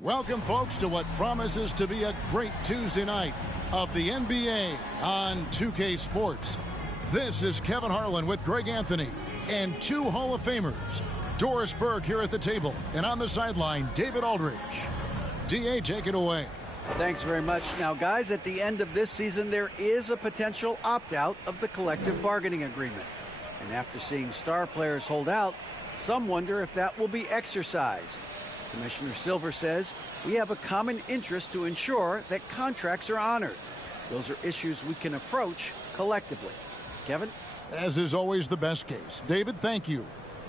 Welcome, folks, to what promises to be a great Tuesday night of the NBA on 2K Sports. This is Kevin Harlan with Greg Anthony and two Hall of Famers. Doris Burke here at the table, and on the sideline, David Aldridge. D.A., take it away. Thanks very much. Now, guys, at the end of this season, there is a potential opt-out of the collective bargaining agreement. And after seeing star players hold out, some wonder if that will be exercised. Commissioner Silver says we have a common interest to ensure that contracts are honored. Those are issues we can approach collectively. Kevin? As is always the best case. David, thank you.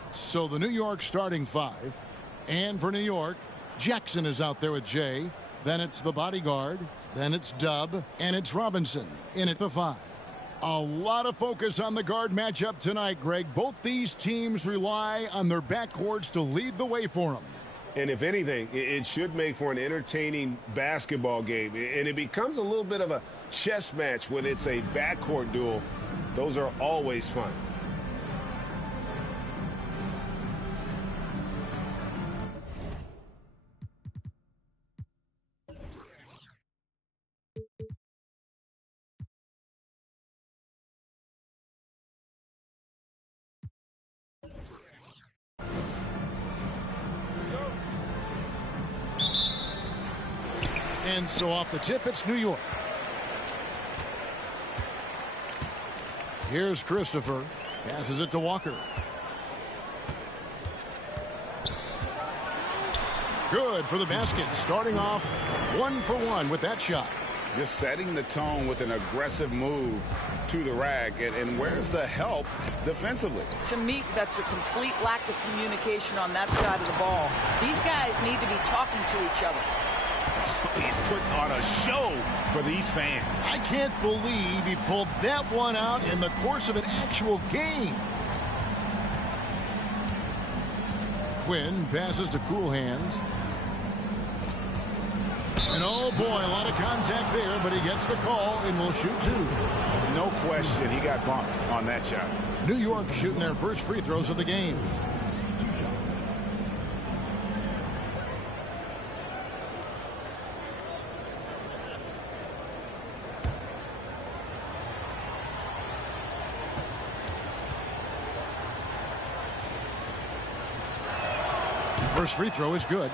So the New York starting five. And for New York, Jackson is out there with Jay. Then it's the bodyguard. Then it's Dub. And it's Robinson in at the five. A lot of focus on the guard matchup tonight, Greg. Both these teams rely on their backcourts to lead the way for them. And if anything, it should make for an entertaining basketball game. And it becomes a little bit of a chess match when it's a backcourt duel. Those are always fun. And so off the tip, it's New York. Here's Christopher. Passes it to Walker. Good for the basket. Starting off 1 for 1 with that shot. Just setting the tone with an aggressive move to the rack. And where's the help defensively? To me, that's a complete lack of communication on that side of the ball. These guys need to be talking to each other. He's putting on a show for these fans. I can't believe he pulled that one out in the course of an actual game. Quinn passes to Cool Hands. And oh boy, a lot of contact there, but he gets the call and will shoot two. No question, he got bumped on that shot. New York shooting their first free throws of the game. First free throw is good.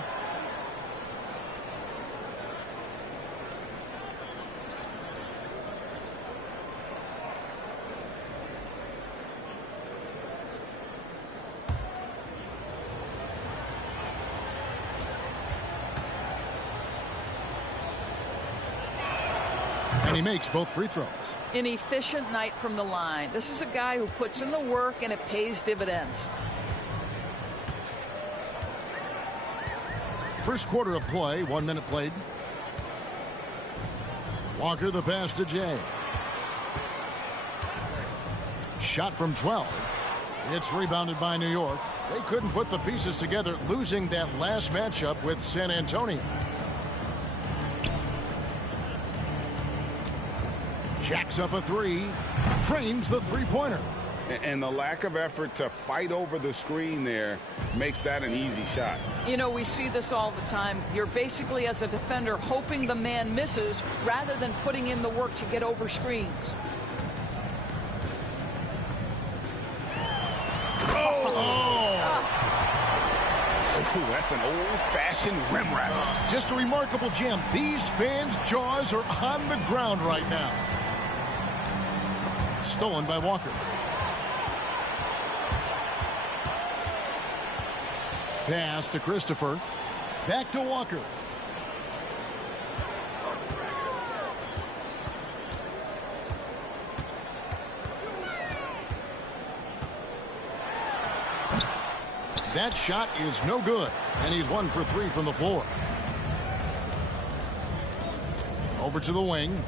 And he makes both free throws. An efficient night from the line. This is a guy who puts in the work and it pays dividends. First quarter of play, 1 minute played. Walker the pass to Jay. Shot from 12. It's rebounded by New York. They couldn't put the pieces together, losing that last matchup with San Antonio. Jacks up a three. Trains the three-pointer. And the lack of effort to fight over the screen there makes that an easy shot. You know, we see this all the time. You're basically, as a defender, hoping the man misses rather than putting in the work to get over screens. Ooh, that's an old-fashioned rim wrap. Just a remarkable gem. These fans' jaws are on the ground right now. Stolen by Walker. Pass to Christopher. Back to Walker. That shot is no good, and he's 1 for 3 from the floor. Over to the wing.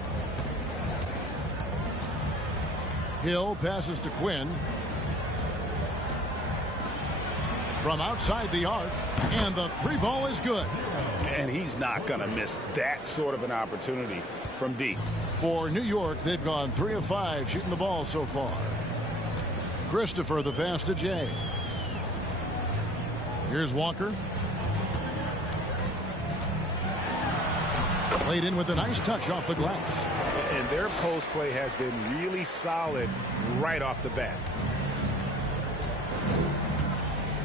Hill passes to Quinn. From outside the arc, and the three ball is good. And he's not going to miss that sort of an opportunity from deep. For New York, they've gone 3 of 5 shooting the ball so far. Christopher the pass to Jay. Here's Walker. Played in with a nice touch off the glass. And their post play has been really solid right off the bat.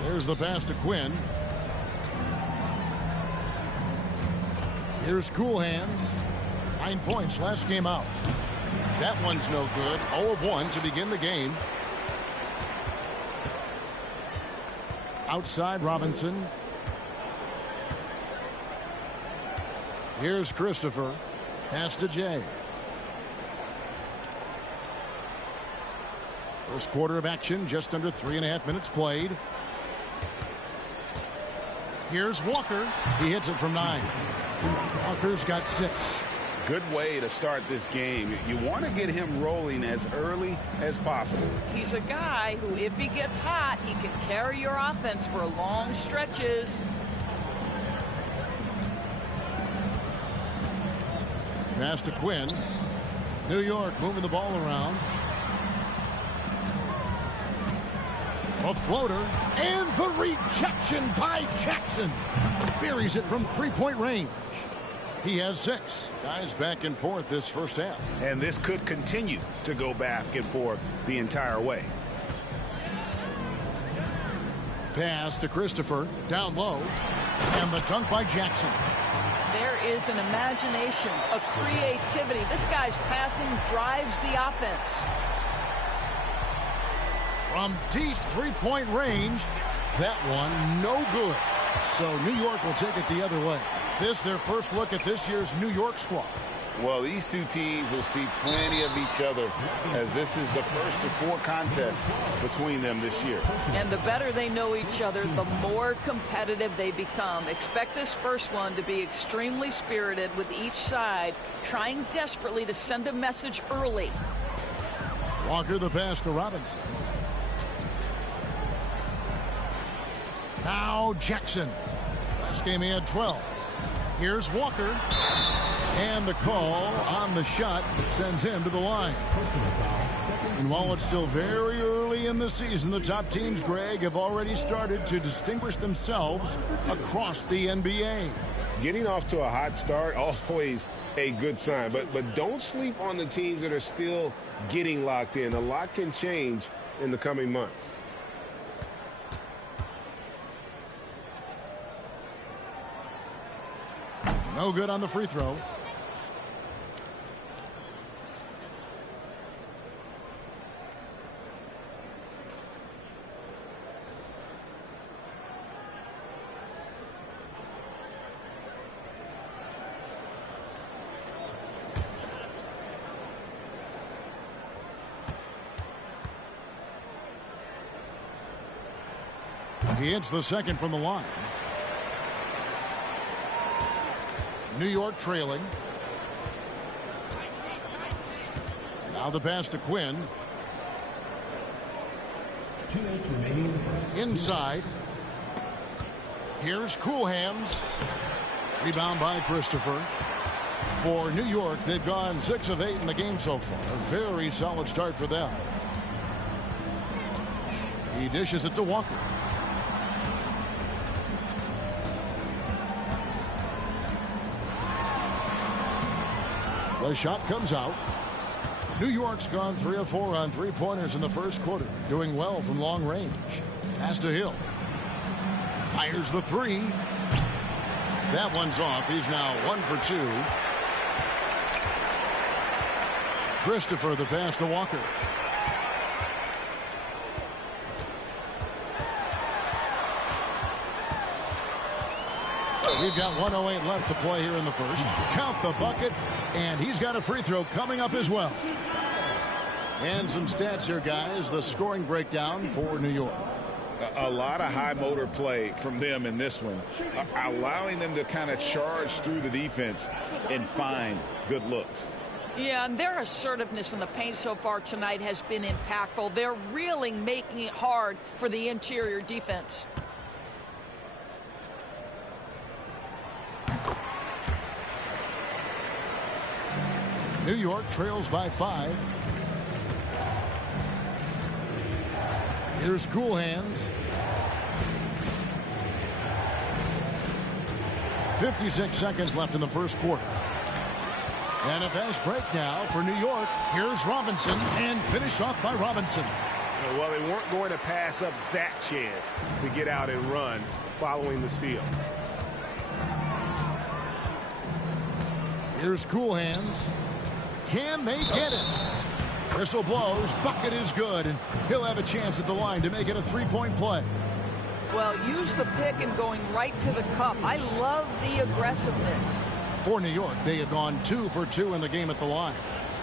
There's the pass to Quinn. Here's Cool Hands. 9 points last game out. That one's no good. 0 of 1 to begin the game. Outside Robinson. Here's Christopher. Pass to Jay. First quarter of action, just under 3.5 minutes played. Here's Walker. He hits it from 9. Walker's got 6. Good way to start this game. You want to get him rolling as early as possible. He's a guy who, if he gets hot, he can carry your offense for long stretches. Pass to Quinn. New York moving the ball around. A floater, and the rejection by Jackson. Buries it from 3-point range. He has 6. Guys back and forth this first half. And this could continue to go back and forth the entire way. Pass to Christopher, down low, and the dunk by Jackson. There is an imagination, a creativity. This guy's passing drives the offense. From deep 3-point range, that one no good. So New York will take it the other way. This their first look at this year's New York squad. Well, these two teams will see plenty of each other, as this is the first of 4 contests between them this year. And the better they know each other, the more competitive they become. Expect this first one to be extremely spirited, with each side trying desperately to send a message early. Walker the pass to Robinson. Now Jackson. Last game he had 12. Here's Walker. And the call on the shot sends him to the line. And while it's still very early in the season, the top teams, Greg, have already started to distinguish themselves across the NBA. Getting off to a hot start, always a good sign. But don't sleep on the teams that are still getting locked in. A lot can change in the coming months. No good on the free throw. He hits the second from the line. New York trailing. Now the pass to Quinn. 2 minutes remaining in the first. Inside. Here's Cool Hands. Rebound by Christopher. For New York, they've gone 6 of 8 in the game so far. A very solid start for them. He dishes it to Walker. The shot comes out. New York's gone 3 of 4 on 3-pointers in the first quarter, doing well from long range. Pass to Hill. Fires the 3. That one's off. He's now 1 for 2. Christopher the pass to Walker. We've got 1:08 left to play here in the first. Count the bucket, and he's got a free throw coming up as well. And some stats here, guys. The scoring breakdown for New York. A lot of high motor play from them in this one, allowing them to kind of charge through the defense and find good looks. Yeah, and their assertiveness in the paint so far tonight has been impactful. They're really making it hard for the interior defense. New York trails by 5. Here's Cool Hands. 56 seconds left in the first quarter. And a fast break now for New York. Here's Robinson, and finished off by Robinson. Well, they weren't going to pass up that chance to get out and run following the steal. Here's Cool Hands. Can they get it? Whistle blows. Bucket is good, and he'll have a chance at the line to make it a three-point play. Well, use the pick and going right to the cup. I love the aggressiveness. For New York, they had gone 2 for 2 in the game at the line.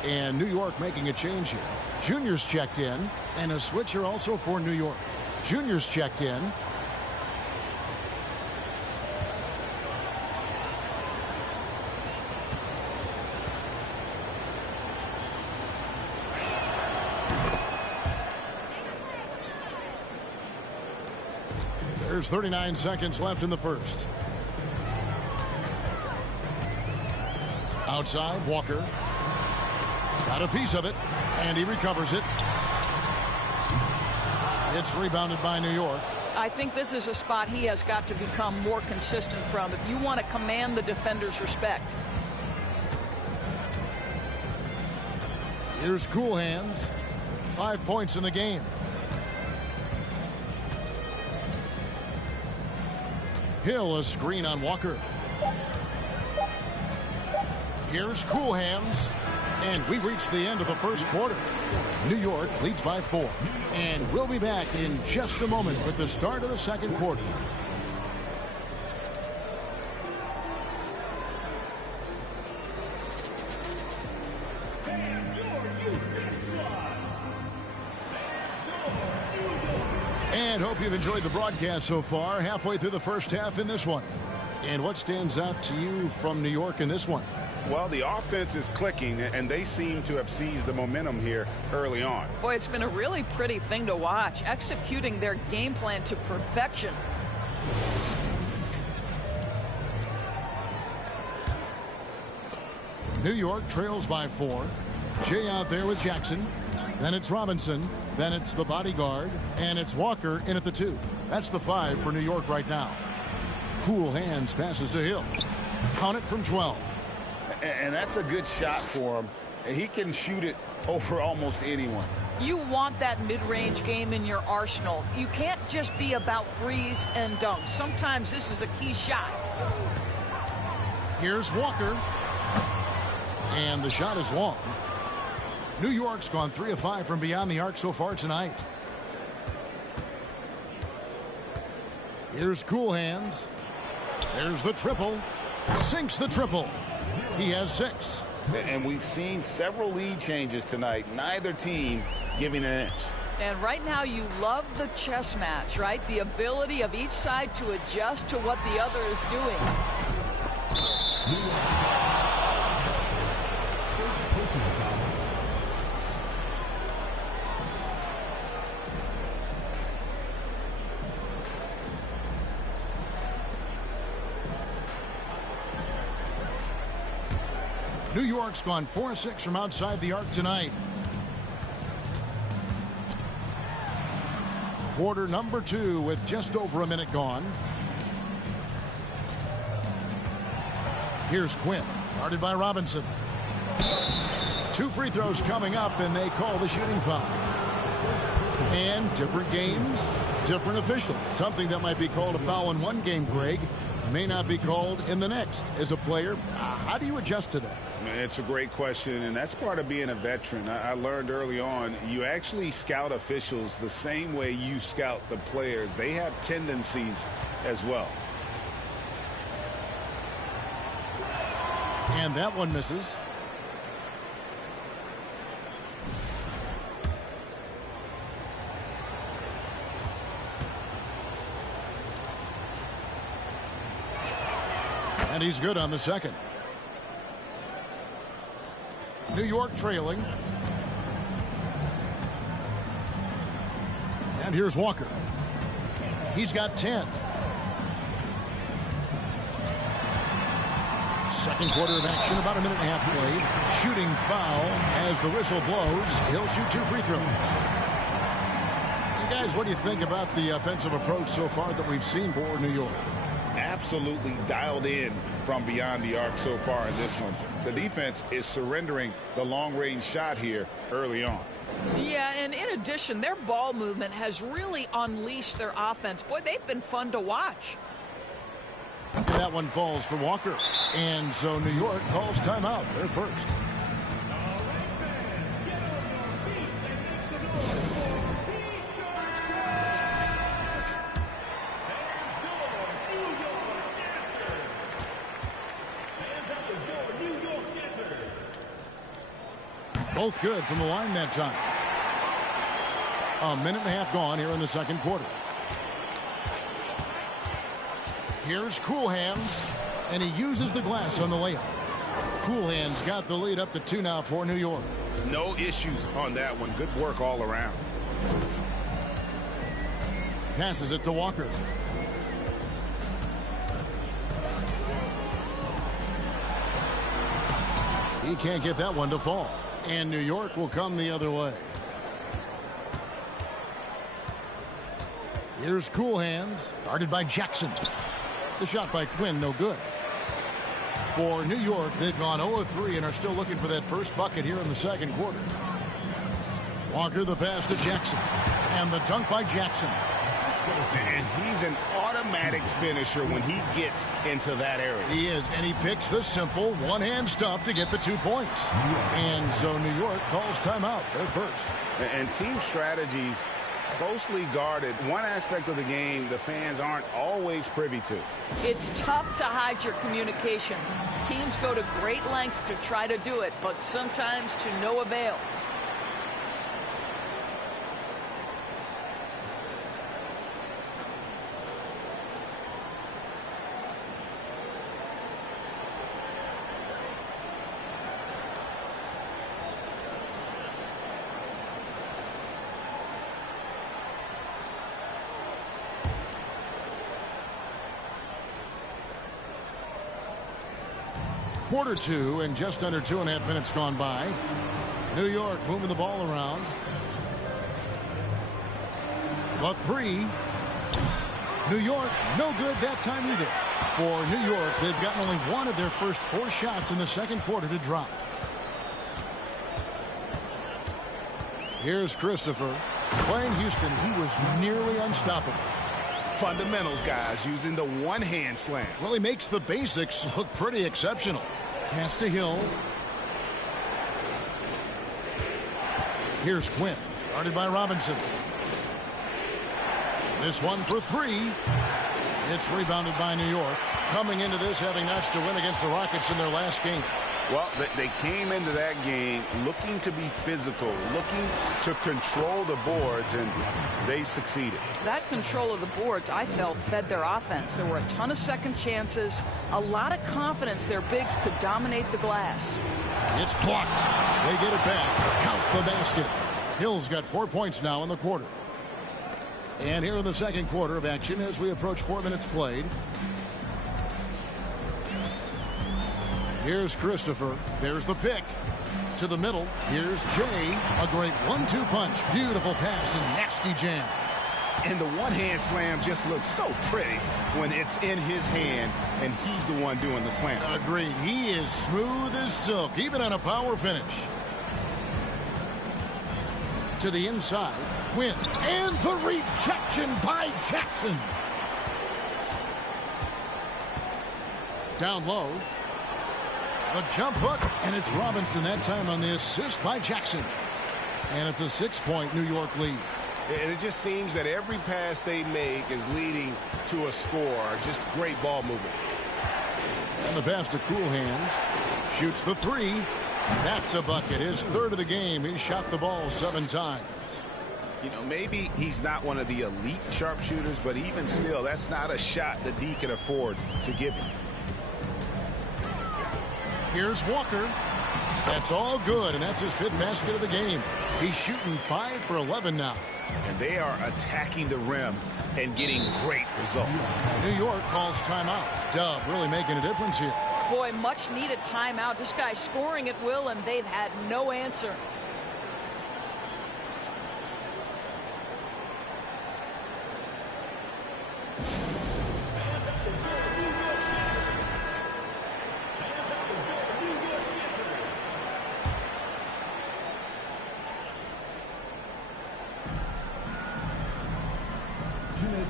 And New York making a change here. Junior's checked in, and a switcher also for New York. Junior's checked in. There's 39 seconds left in the first. Outside, Walker. Got a piece of it, and he recovers it. It's rebounded by New York. I think this is a spot he has got to become more consistent from if you want to command the defender's respect. Here's Cool Hands. 5 points in the game. Hill, a screen on Walker. Here's Cool Hands. And we reach the end of the first quarter. New York leads by 4. And we'll be back in just a moment with the start of the second quarter. And hope you've enjoyed the broadcast so far. Halfway through the first half in this one. And what stands out to you from New York in this one? Well, the offense is clicking, and they seem to have seized the momentum here early on. Boy, it's been a really pretty thing to watch, executing their game plan to perfection. New York trails by 4. Jay out there with Jackson. Then it's Robinson. Then it's the bodyguard. And it's Walker in at the 2. That's the 5 for New York right now. Cool Hands passes to Hill. Count it from 12. And that's a good shot for him. He can shoot it over almost anyone. You want that mid-range game in your arsenal. You can't just be about threes and dunks. Sometimes this is a key shot. Here's Walker. And the shot is long. New York's gone 3 of 5 from beyond the arc so far tonight. Here's Cool Hands. There's the triple. Sinks the triple. He has 6. And we've seen several lead changes tonight. Neither team giving an inch. And right now you love the chess match, right? The ability of each side to adjust to what the other is doing. New York's gone 4-6 from outside the arc tonight. Quarter number 2 with just over a minute gone. Here's Quinn, guarded by Robinson. 2 free throws coming up, and they call the shooting foul. And different games, different officials. Something that might be called a foul in one game, Greg, may not be called in the next. As a player, how do you adjust to that? It's a great question, and that's part of being a veteran. I learned early on, you actually scout officials the same way you scout the players. They have tendencies as well. And that one misses. And he's good on the second. New York trailing. And here's Walker. He's got 10. Second quarter of action, about a minute and a half played. Shooting foul as the whistle blows. He'll shoot 2 free throws. You guys, what do you think about the offensive approach so far that we've seen for New York? absolutely dialed in from beyond the arc so far in this one. The defense is surrendering the long-range shot here early on. Yeah, and in addition, their ball movement has really unleashed their offense. Boy, they've been fun to watch. That one falls for Walker. And so New York calls timeout. They're first. Both good from the line that time. A minute and a half gone here in the second quarter. Here's Cool Hands, and he uses the glass on the layup. Cool Hands got the lead up to 2 now for New York. No issues on that one. Good work all around. Passes it to Walker. He can't get that one to fall. And New York will come the other way. Here's Cool Hands, guarded by Jackson. The shot by Quinn, no good. For New York, they've gone 0-3 and are still looking for that first bucket here in the second quarter. Walker, the pass to Jackson. And the dunk by Jackson. And he's an automatic finisher when he gets into that area. He is, and he picks the simple one-hand stuff to get the 2 points. And so New York calls timeout. They're first. And team strategies closely guarded. One aspect of the game the fans aren't always privy to. It's tough to hide your communications. Teams go to great lengths to try to do it, but sometimes to no avail. Quarter 2 and just under 2.5 minutes gone by. New York moving the ball around. The 3. New York, no good that time either. For New York, they've gotten only one of their first 4 shots in the second quarter to drop. Here's Christopher. Playing Houston, he was nearly unstoppable. Fundamentals, guys, using the one-hand slam. Well, he makes the basics look pretty exceptional. Pass to Hill. Here's Quinn, guarded by Robinson. This one for 3. It's rebounded by New York. Coming into this, having notched a win against the Rockets in their last game. Well, they came into that game looking to be physical, looking to control the boards, and they succeeded. That control of the boards, I felt, fed their offense. There were a ton of second chances, a lot of confidence their bigs could dominate the glass. It's blocked. They get it back. Count the basket. Hill's got 4 points now in the quarter. And here in the second quarter of action as we approach 4 minutes played. Here's Christopher. There's the pick. To the middle. Here's Jay. A great 1-2 punch. Beautiful pass and nasty jam. And the one-hand slam just looks so pretty when it's in his hand and he's the one doing the slam. Agreed. He is smooth as silk, even on a power finish. To the inside. Quinn. And the rejection by Jackson. Down low. The jump hook, and it's Robinson that time on the assist by Jackson. And it's a 6-point New York lead. And it just seems that every pass they make is leading to a score. Just great ball movement. And the pass to Cool Hands. Shoots the 3. That's a bucket. His 3rd of the game. He shot the ball 7 times. You know, maybe he's not one of the elite sharpshooters, but even still, that's not a shot that D can afford to give him. Here's Walker. That's all good, and that's his 5th basket of the game. He's shooting 5 for 11 now. And they are attacking the rim and getting great results. New York calls timeout. Dub really making a difference here. Boy, much needed timeout. This guy's scoring at will, and they've had no answer.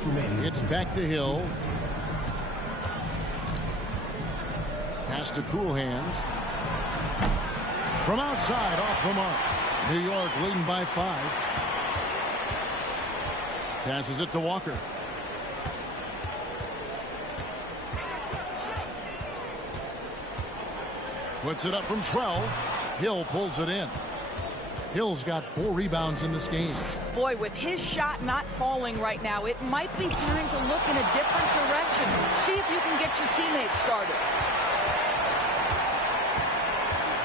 remaining. It's back to Hill. Pass to Cool Hands. From outside, off the mark. New York leading by 5. Passes it to Walker. Puts it up from 12. Hill pulls it in. Hill's got 4 rebounds in this game. Boy, with his shot not falling right now, it might be time to look in a different direction. See if you can get your teammates started.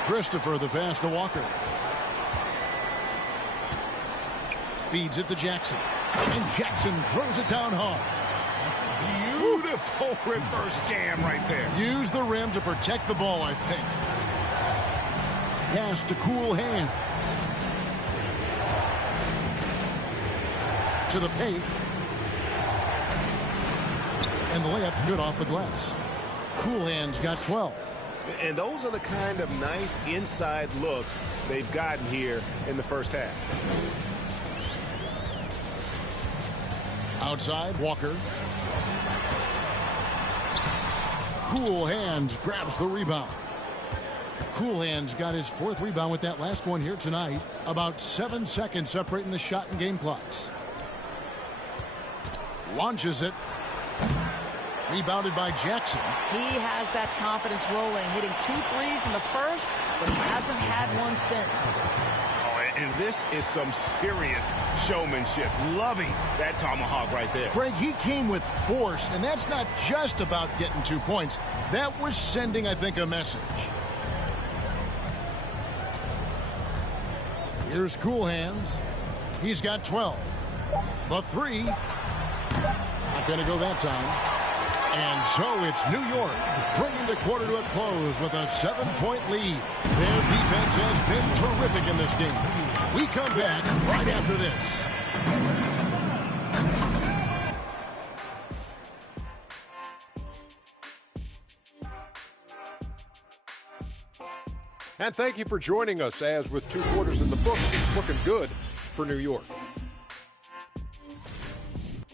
Christopher, the pass to Walker. Feeds it to Jackson. And Jackson throws it down hard. Beautiful reverse jam right there. Use the rim to protect the ball, I think. Pass to Cool Hands. To the paint. And the layup's good off the glass. Cool Hands got 12. And those are the kind of nice inside looks they've gotten here in the first half. Outside, Walker. Cool Hands grabs the rebound. Cool Hands got his 4th rebound with that last one here tonight. About 7 seconds separating the shot and game clocks. Launches it. Rebounded by Jackson. He has that confidence rolling, hitting 2 threes in the first, but he hasn't had one since. Oh, and this is some serious showmanship. Loving that tomahawk right there. Craig, he came with force, and that's not just about getting 2 points. That was sending, I think, a message. Here's Cool Hands. He's got 12. The 3. Not going to go that time. And so it's New York bringing the quarter to a close with a 7-point lead. Their defense has been terrific in this game. We come back right after this. And thank you for joining us as with 2 quarters in the books, it's looking good for New York.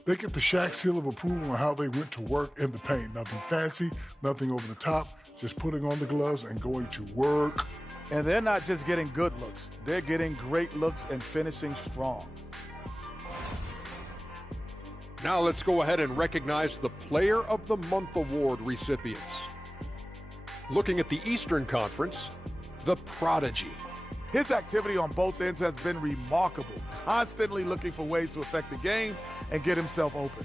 They get the Shaq seal of approval on how they went to work in the paint. Nothing fancy, nothing over the top, just putting on the gloves and going to work. And they're not just getting good looks. They're getting great looks and finishing strong. Now let's go ahead and recognize the Player of the Month Award recipients. Looking at the Eastern Conference, the Prodigy. His activity on both ends has been remarkable, constantly looking for ways to affect the game and get himself open.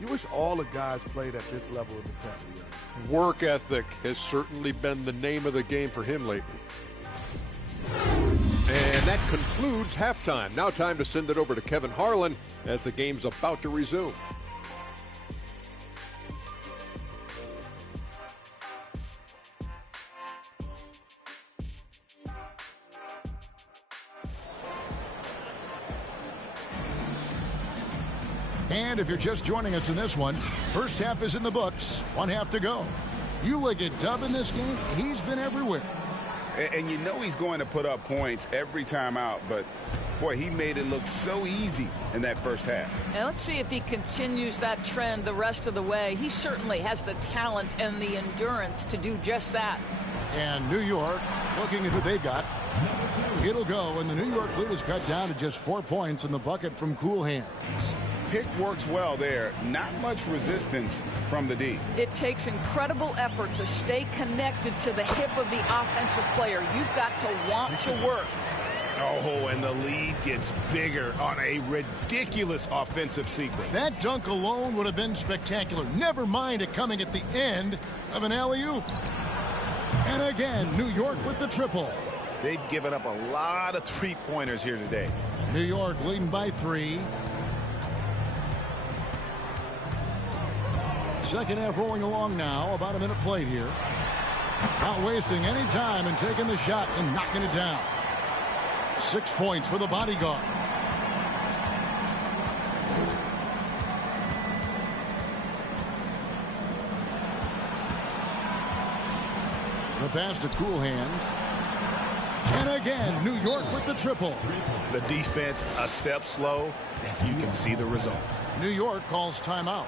You wish all the guys played at this level of intensity. Work ethic has certainly been the name of the game for him lately. And that concludes halftime. Now time to send it over to Kevin Harlan as the game's about to resume. And if you're just joining us in this one, first half is in the books. 1 half to go. You look at Dub in this game, he's been everywhere. And you know he's going to put up points every time out, but boy, he made it look so easy in that first half. And let's see if he continues that trend the rest of the way. He certainly has the talent and the endurance to do just that. And New York, looking at who they've got, it'll go, and the New York lead is cut down to just 4 points in the bucket from Cool Hands. Pick works well there. Not much resistance from the D. It takes incredible effort to stay connected to the hip of the offensive player. You've got to want to work. Oh, and the lead gets bigger on a ridiculous offensive sequence. That dunk alone would have been spectacular. Never mind it coming at the end of an alley-oop. And again, New York with the triple. They've given up a lot of three-pointers here today. New York leading by 3. Second half rolling along now. About a minute played here. Not wasting any time and taking the shot and knocking it down. 6 points for the bodyguard. The pass to Cool Hands. And again, New York with the triple. The defense a step slow, and you can see the results. New York calls timeout.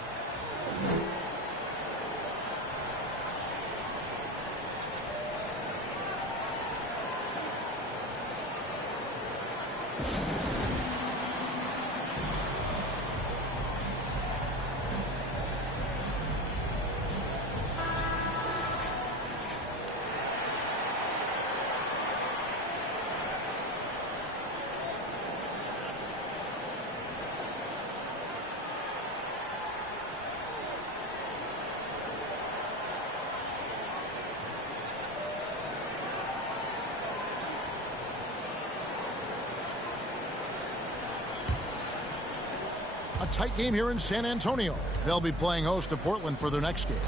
A tight game here in San Antonio. They'll be playing host to Portland for their next game.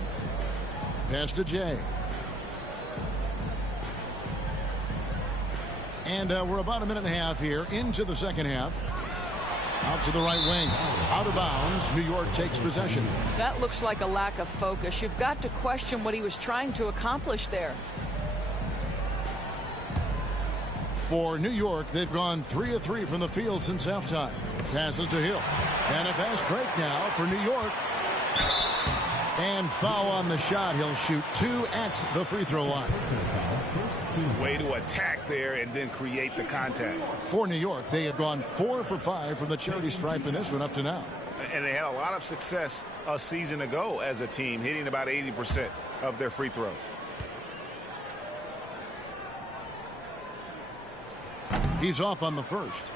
Pass to Jay. And we're about a minute and a half here into the second half. Out to the right wing. Out of bounds. New York takes possession. That looks like a lack of focus. You've got to question what he was trying to accomplish there. For New York, they've gone 3 of 3 from the field since halftime. Passes to Hill. And a fast break now for New York. And foul on the shot. He'll shoot 2 at the free throw line. Way to attack there and then create the contact. For New York, they have gone 4 for 5 from the charity stripe in this one up to now. And they had a lot of success a season ago as a team, hitting about 80% of their free throws. He's off on the first.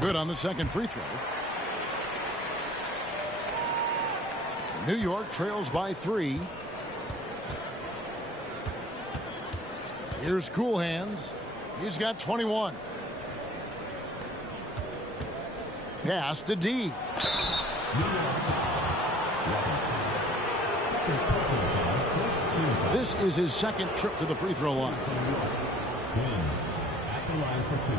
Good on the second free throw. New York trails by 3. Here's Cool Hands. He's got 21. Pass to D. This is his second trip to the free throw line. At the line for 2.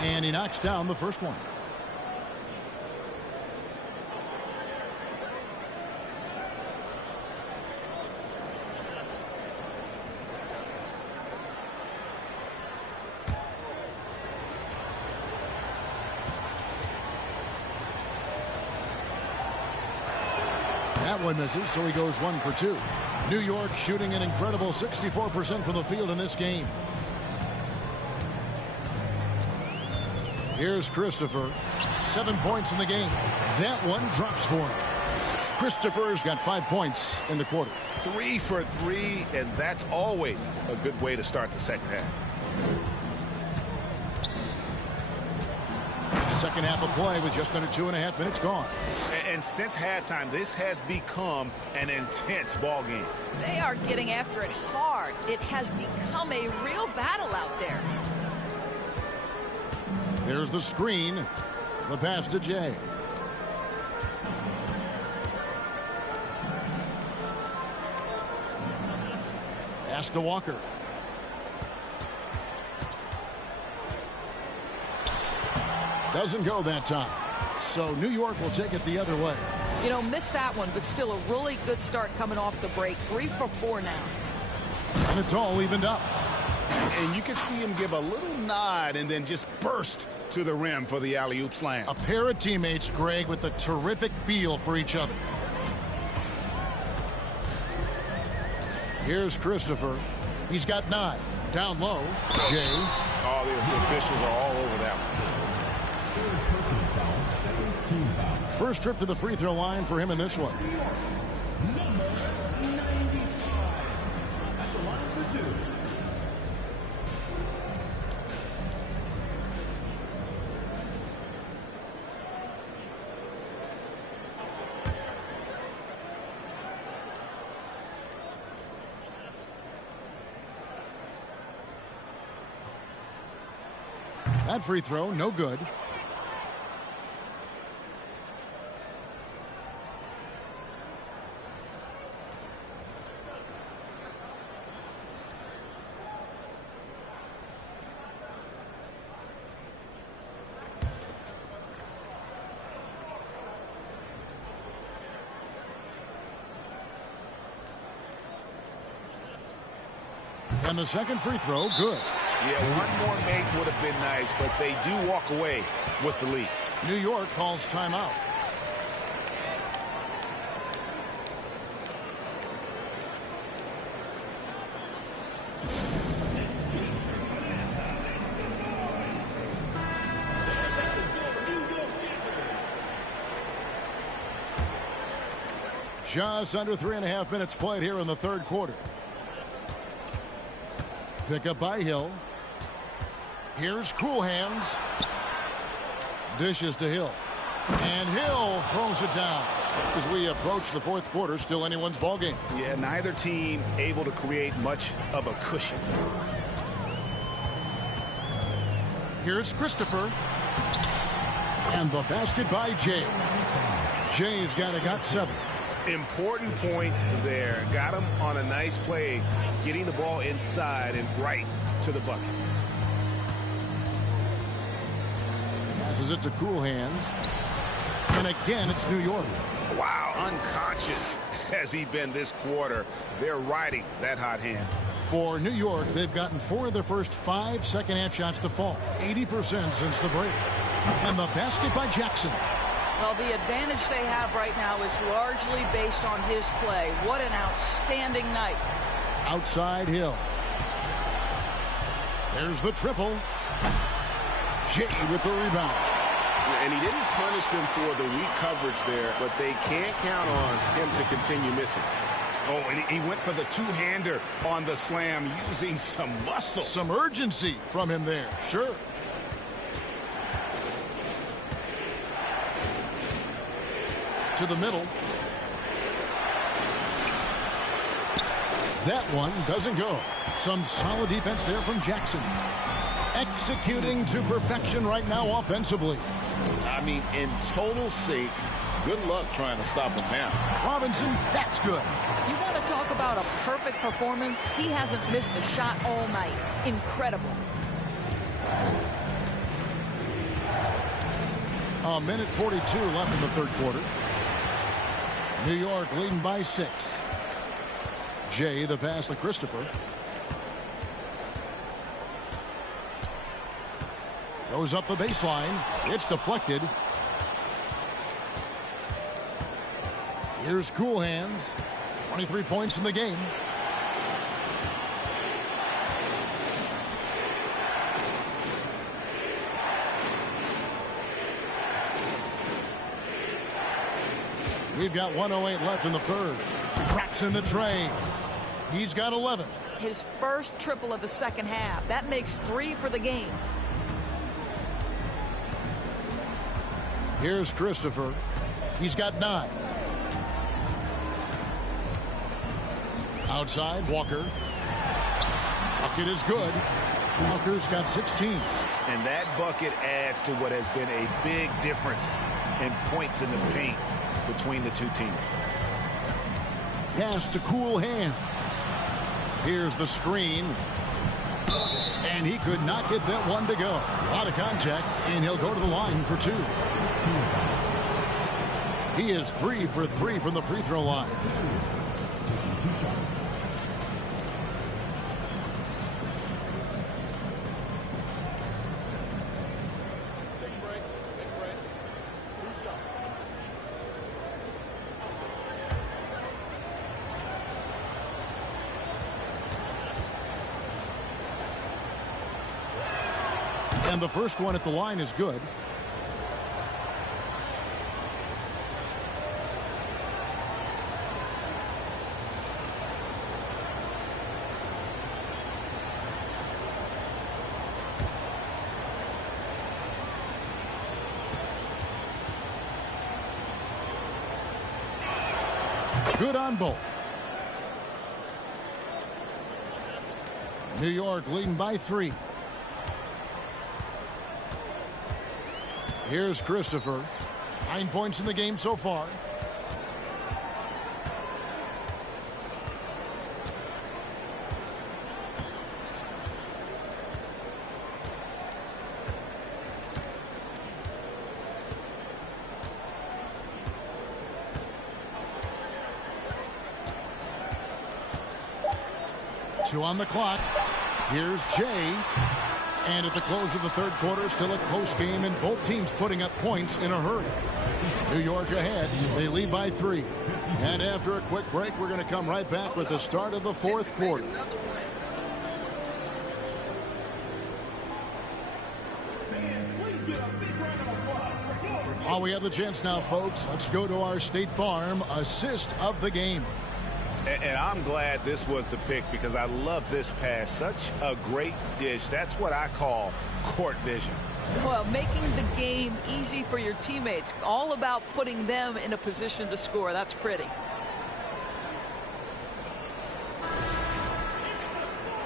And he knocks down the first one. That one misses, so he goes 1 for 2. New York shooting an incredible 64% from the field in this game. Here's Christopher. 7 points in the game. That one drops for him. Christopher's got 5 points in the quarter. 3 for 3, and that's always a good way to start the second half. Second half of play with just under 2.5 minutes gone. And since halftime, this has become an intense ball game. They are getting after it hard. It has become a real battle out there. There's the screen. The pass to Jay. Pass to Walker. Doesn't go that time. So New York will take it the other way. You know, missed that one, but still a really good start coming off the break. 3 for 4 now. And it's all evened up. And you can see him give a little nod and then just burst to the rim for the alley-oop slam. A pair of teammates, Greg, with a terrific feel for each other. Here's Christopher. He's got 9. Down low, Jay. All the officials are all over that one. First trip to the free throw line for him in this one. Number 95. At the line for 2. That free throw, no good. And the second free throw, good. Yeah, one more make would have been nice, but they do walk away with the lead. New York calls timeout. Just under 3.5 minutes played here in the third quarter. Pick up by Hill. Here's Cool Hands. Dishes to Hill. And Hill throws it down. As we approach the fourth quarter, still anyone's ball game. Yeah, neither team able to create much of a cushion. Here's Christopher. And the basket by Jay. Jay's got 7. Important points there. Got him on a nice play, getting the ball inside and right to the bucket. Passes it to Cool Hands. And again, it's New York. Wow, unconscious has he been this quarter. They're riding that hot hand. For New York, they've gotten 4 of their first 5 second-half shots to fall. 80% since the break. And the basket by Jackson. Well, the advantage they have right now is largely based on his play. What an outstanding night. Outside Hill. There's the triple. Jay with the rebound. And he didn't punish them for the weak coverage there, but they can't count on him to continue missing. Oh, and he went for the two-hander on the slam, using some muscle. Some urgency from him there, sure. To the middle. That one doesn't go. Some solid defense there from Jackson. Executing to perfection right now offensively. I mean, in total sync. Good luck trying to stop him now. Robinson, that's good. You want to talk about a perfect performance? He hasn't missed a shot all night. Incredible. A minute 42 left in the third quarter. New York leading by 6. Jay, the pass to Christopher. Goes up the baseline. It's deflected. Here's Cool Hands. 23 points in the game. We've got 1:08 left in the third. Drops in the tray. He's got 11. His first triple of the second half. That makes 3 for the game. Here's Christopher. He's got 9. Outside, Walker. Bucket is good. Walker's got 16. And that bucket adds to what has been a big difference in points in the paint between the two teams. Pass to Cool Hands. Here's the screen. And he could not get that one to go. A lot of contact, and he'll go to the line for 2. He is 3 for 3 from the free throw line. And the first one at the line is good. Good on both. New York leading by 3. Here's Christopher. 9 points in the game so far. Two on the clock. Here's Jay. And at the close of the third quarter, still a close game, and both teams putting up points in a hurry. New York ahead. They lead by 3. And after a quick break, we're going to come right back with the start of the fourth quarter. Oh, we have the chance now, folks. Let's go to our State Farm assist of the game. And I'm glad this was the pick because I love this pass. Such a great dish. That's what I call court vision. Well, making the game easy for your teammates. All about putting them in a position to score. That's pretty.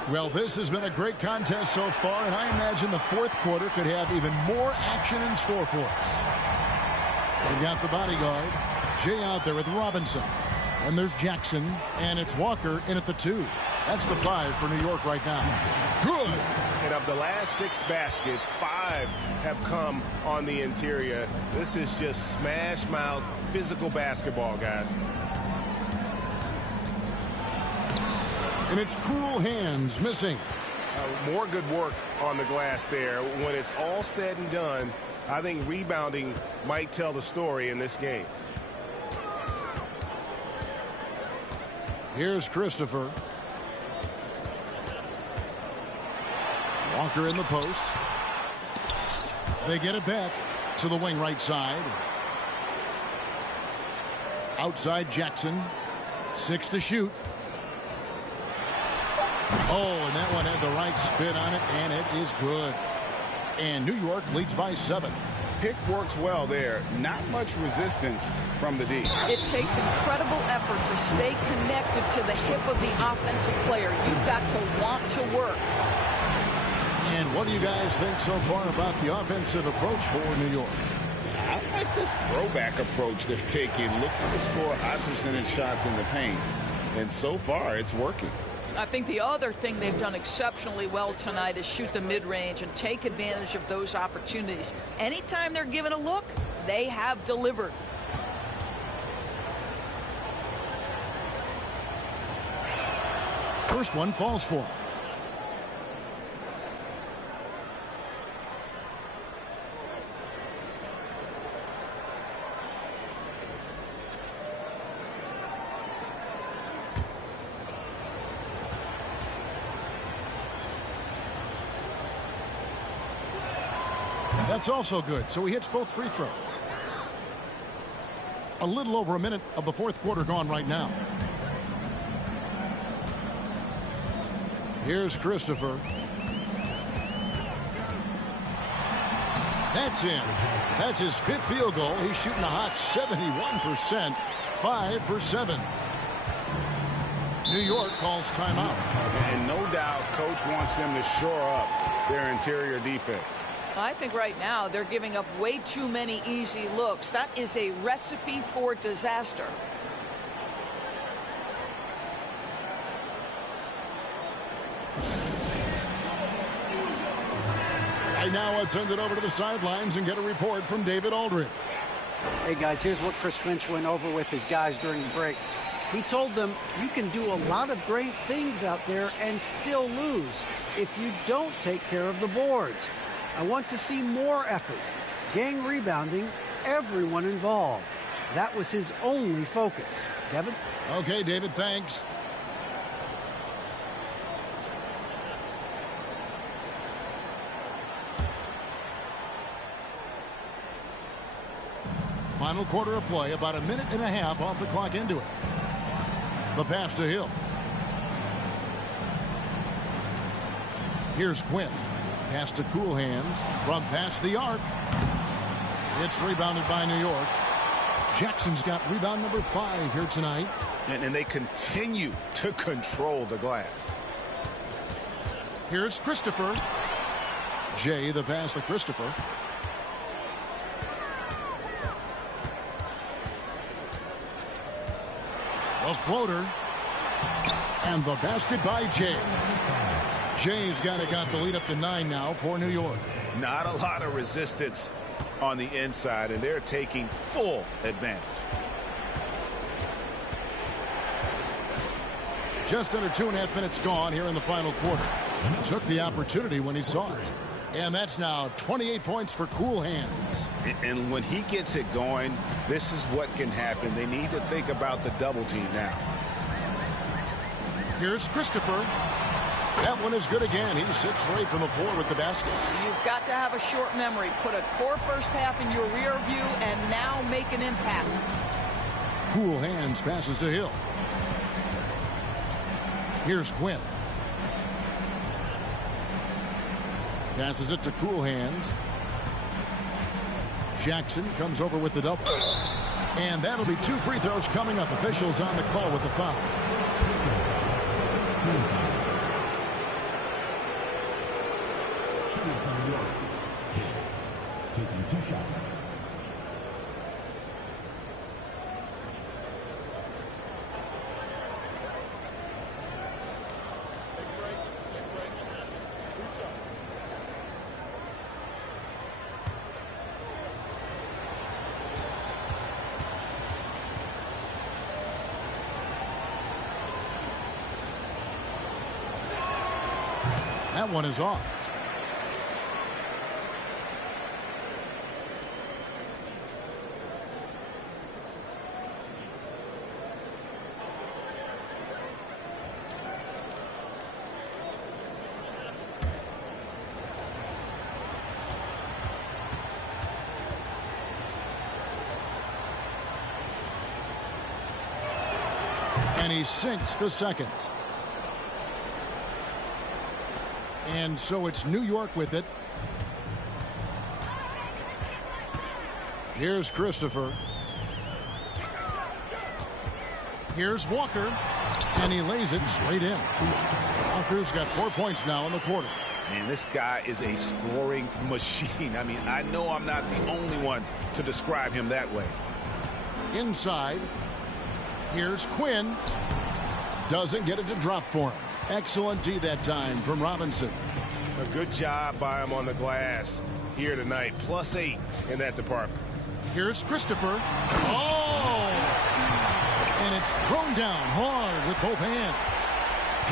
Well, this has been a great contest so far, and I imagine the fourth quarter could have even more action in store for us. They've got the bodyguard, Jay out there with Robinson. And there's Jackson, and it's Walker in at the 2. That's the 5 for New York right now. Good. And of the last 6 baskets, 5 have come on the interior. This is just smash mouth physical basketball, guys. And it's cool hands missing. More good work on the glass there. When it's all said and done, I think rebounding might tell the story in this game. Here's Christopher. Walker in the post. They get it back to the wing right side. Outside Jackson. 6 to shoot. Oh, and that one had the right spin on it, and it is good. And New York leads by 7. Pick works well there. Not much resistance from the D. It takes incredible effort to stay connected to the hip of the offensive player. You've got to want to work. And what do you guys think so far about the offensive approach for New York? I like this throwback approach they're taking, looking to score high percentage shots in the paint. And so far, it's working. I think the other thing they've done exceptionally well tonight is shoot the mid-range and take advantage of those opportunities. Anytime they're given a look, they have delivered. First one falls for him. That's also good. So he hits both free throws. A little over a minute of the fourth quarter gone right now. Here's Christopher. That's in. That's his 5th field goal. He's shooting a hot 71%. 5 for 7. New York calls timeout. And no doubt coach wants them to shore up their interior defense. I think right now they're giving up way too many easy looks. That is a recipe for disaster. Right now, let's send it over to the sidelines and get a report from David Aldridge. Hey, guys, here's what Chris Finch went over with his guys during the break. He told them you can do a lot of great things out there and still lose if you don't take care of the boards. I want to see more effort, gang rebounding, everyone involved. That was his only focus. Devin? Okay, David, thanks. Final quarter of play, about a minute and a half off the clock into it. The pass to Hill. Here's Quinn. Pass to Cool Hands from past the arc. It's rebounded by New York. Jackson's got rebound number 5 here tonight. And they continue to control the glass. Here's Christopher. Jay, the pass to Christopher. A floater. And the basket by Jay. Jay's got the lead up to 9 now for New York. Not a lot of resistance on the inside, and they're taking full advantage. Just under 2.5 minutes gone here in the final quarter. Took the opportunity when he saw it. And that's now 28 points for Cool Hands. And when he gets it going, this is what can happen. They need to think about the double team now. Here's Christopher. That one is good again. He sits right from the floor with the basket. You've got to have a short memory. Put a core first half in your rear view and now make an impact. Cool Hands passes to Hill. Here's Quinn. Passes it to Cool Hands. Jackson comes over with the double. And that'll be 2 free throws coming up. Officials on the call with the foul. Taking 2 shots. That one is off. And he sinks the second. And so it's New York with it. Here's Christopher. Here's Walker. And he lays it straight in. Walker's got 4 points now in the quarter. Man, this guy is a scoring machine. I mean, I know I'm not the only one to describe him that way. Inside. Here's Quinn. Doesn't get it to drop for him. Excellent D that time from Robinson. A good job by him on the glass here tonight. +8 in that department. Here's Christopher. Oh! And it's thrown down hard with both hands.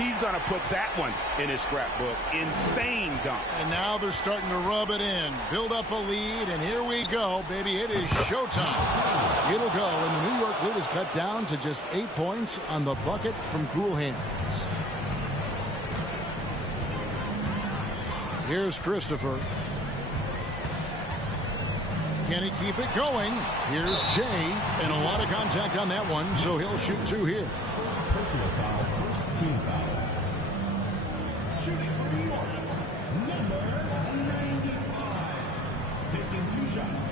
He's going to put that one in his scrapbook. Insane dunk. And now they're starting to rub it in. Build up a lead, and here we go, baby. It is showtime. It'll go, and the New York lead is cut down to just 8 points on the bucket from Cool Hands. Here's Christopher. Can he keep it going? Here's Jay, and a lot of contact on that one, so he'll shoot 2 here. First personal foul, first team foul. Shooting for New York, number 95. Taking 2 shots.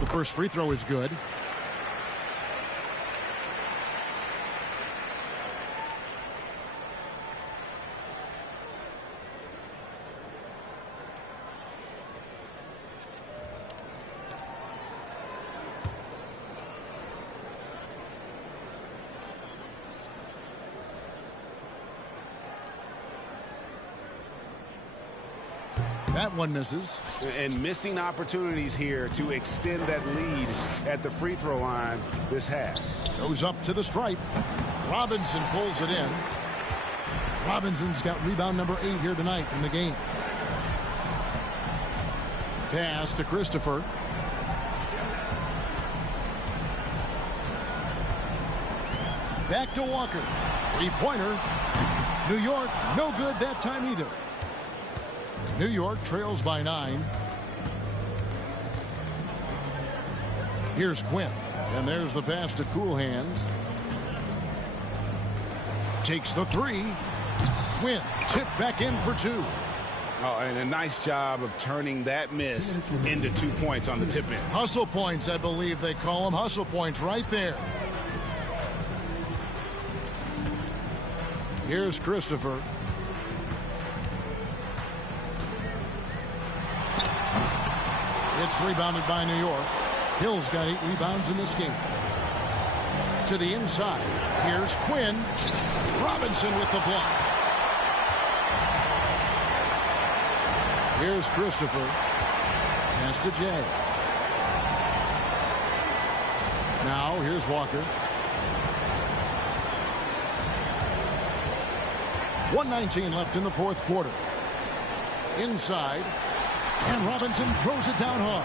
The first free throw is good. That one misses. And missing opportunities here to extend that lead at the free throw line this half. Goes up to the stripe. Robinson pulls it in. Robinson's got rebound number 8 here tonight in the game. Pass to Christopher. Back to Walker. 3-pointer. New York, no good that time either. New York trails by 9. Here's Quinn. And there's the pass to Cool Hands. Takes the 3. Quinn tipped back in for 2. Oh, and a nice job of turning that miss into 2 points on the tip in. Hustle points, I believe they call them. Hustle points right there. Here's Christopher. It's rebounded by New York. Hill's got 8 rebounds in this game. To the inside. Here's Quinn. Robinson with the block. Here's Christopher. Pass to Jay. Now here's Walker. 1:19 left in the fourth quarter. Inside. And Robinson throws it down hard.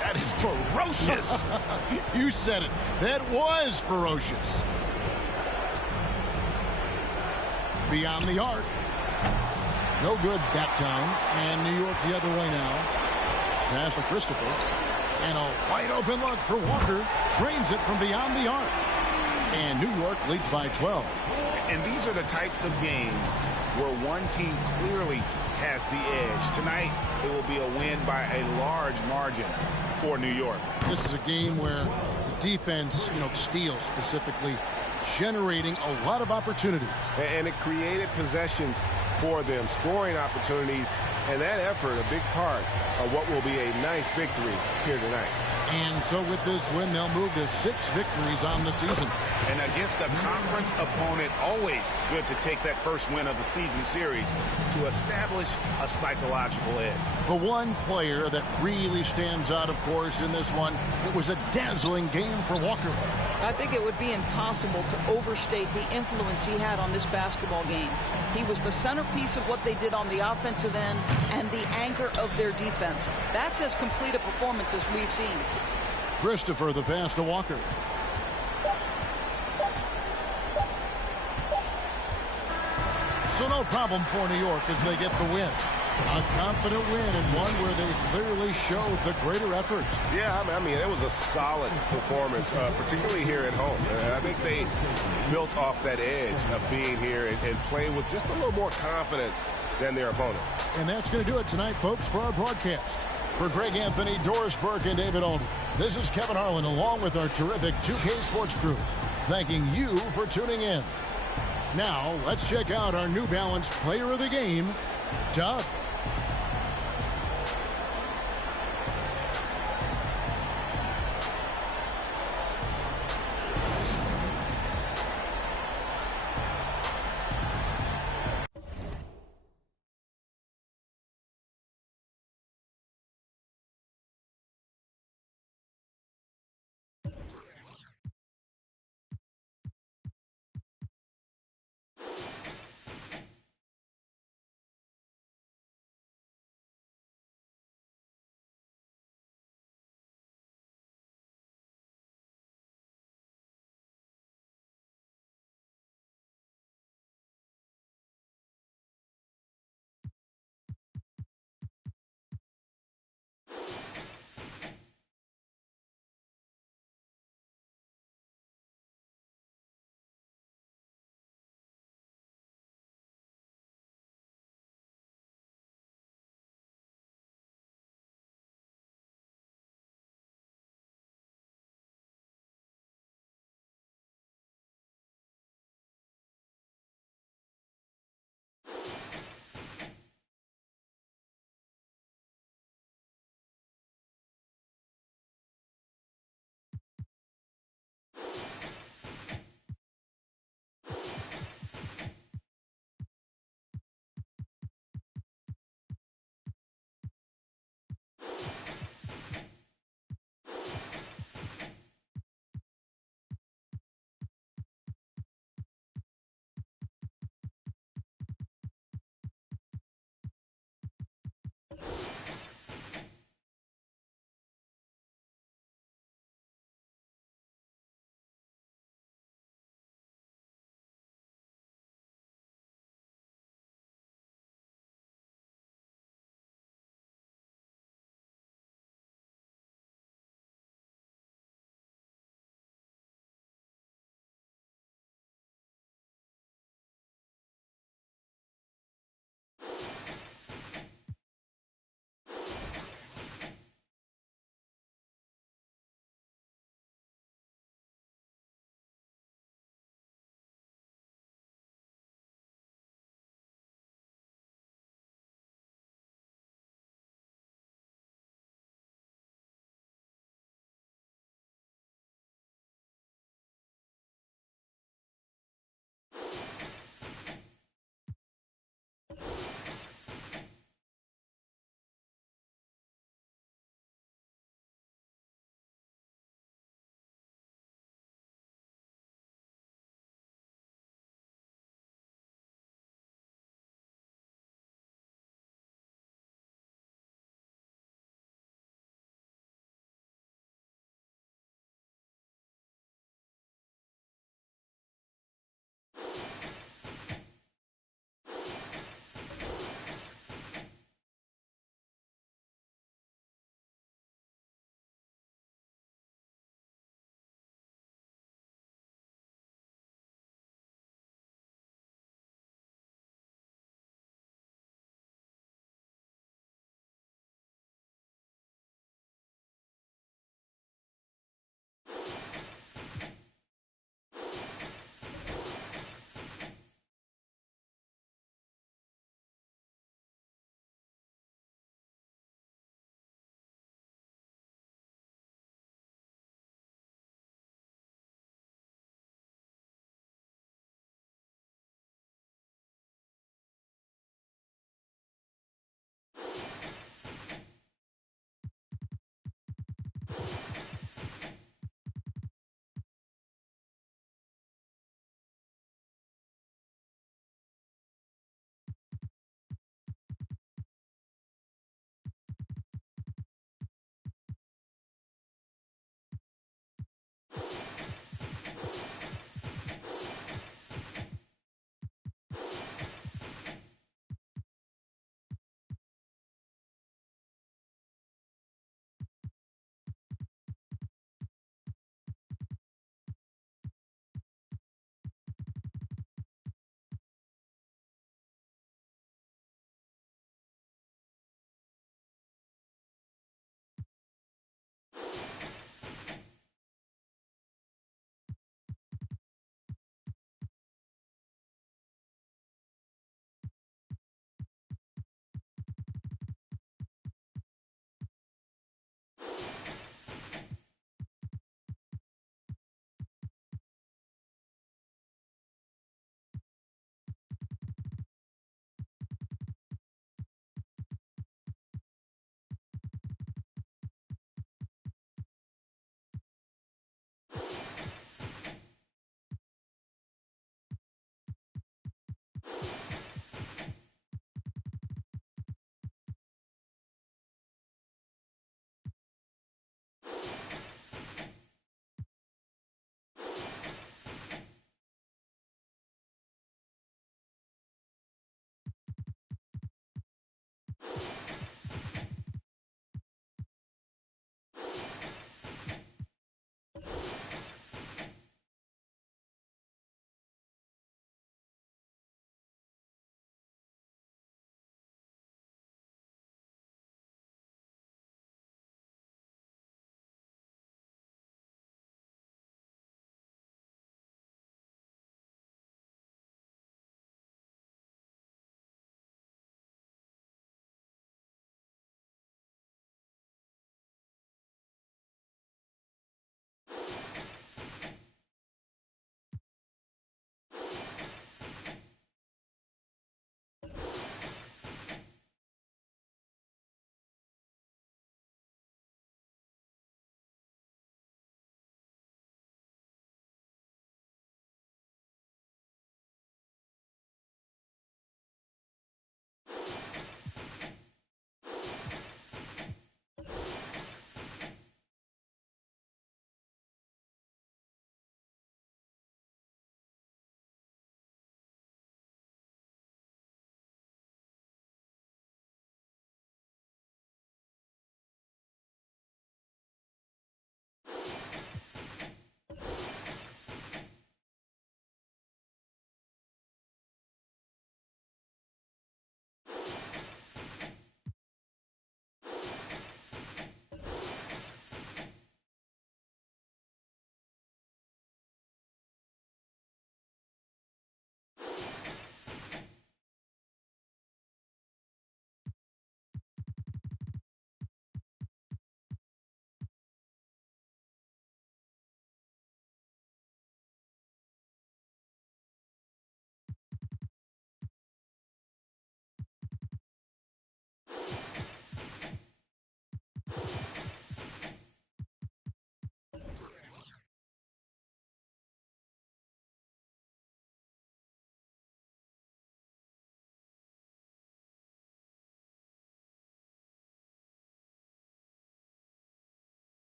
That is ferocious. You said it. That was ferocious. Beyond the arc. No good that time. And New York the other way now. Pass to Christopher. And a wide open look for Walker. Trains it from beyond the arc. And New York leads by 12. And these are the types of games where one team clearly has the edge. Tonight, it will be a win by a large margin for New York. This is a game where the defense, steals specifically, generating a lot of opportunities. And it created possessions for them, scoring opportunities, and that effort a big part of what will be a nice victory here tonight. And so with this win, they'll move to 6 victories on the season. And against a conference opponent, always good to take that first win of the season series to establish a psychological edge. The one player that really stands out, of course, in this one, it was a dazzling game for Walker. I think it would be impossible to overstate the influence he had on this basketball game. He was the centerpiece of what they did on the offensive end and the anchor of their defense. That's as complete a performance as we've seen. Christopher, the pass to Walker. So no problem for New York as they get the win. A confident win and one where they clearly showed the greater effort. Yeah, I mean, it was a solid performance, particularly here at home. I think they built off that edge of being here and playing with just a little more confidence than their opponent. And that's going to do it tonight, folks, for our broadcast. For Greg Anthony, Doris Burke, and David Olney, this is Kevin Harlan along with our terrific 2K Sports crew, thanking you for tuning in. Now, let's check out our New Balance Player of the Game, Doug. you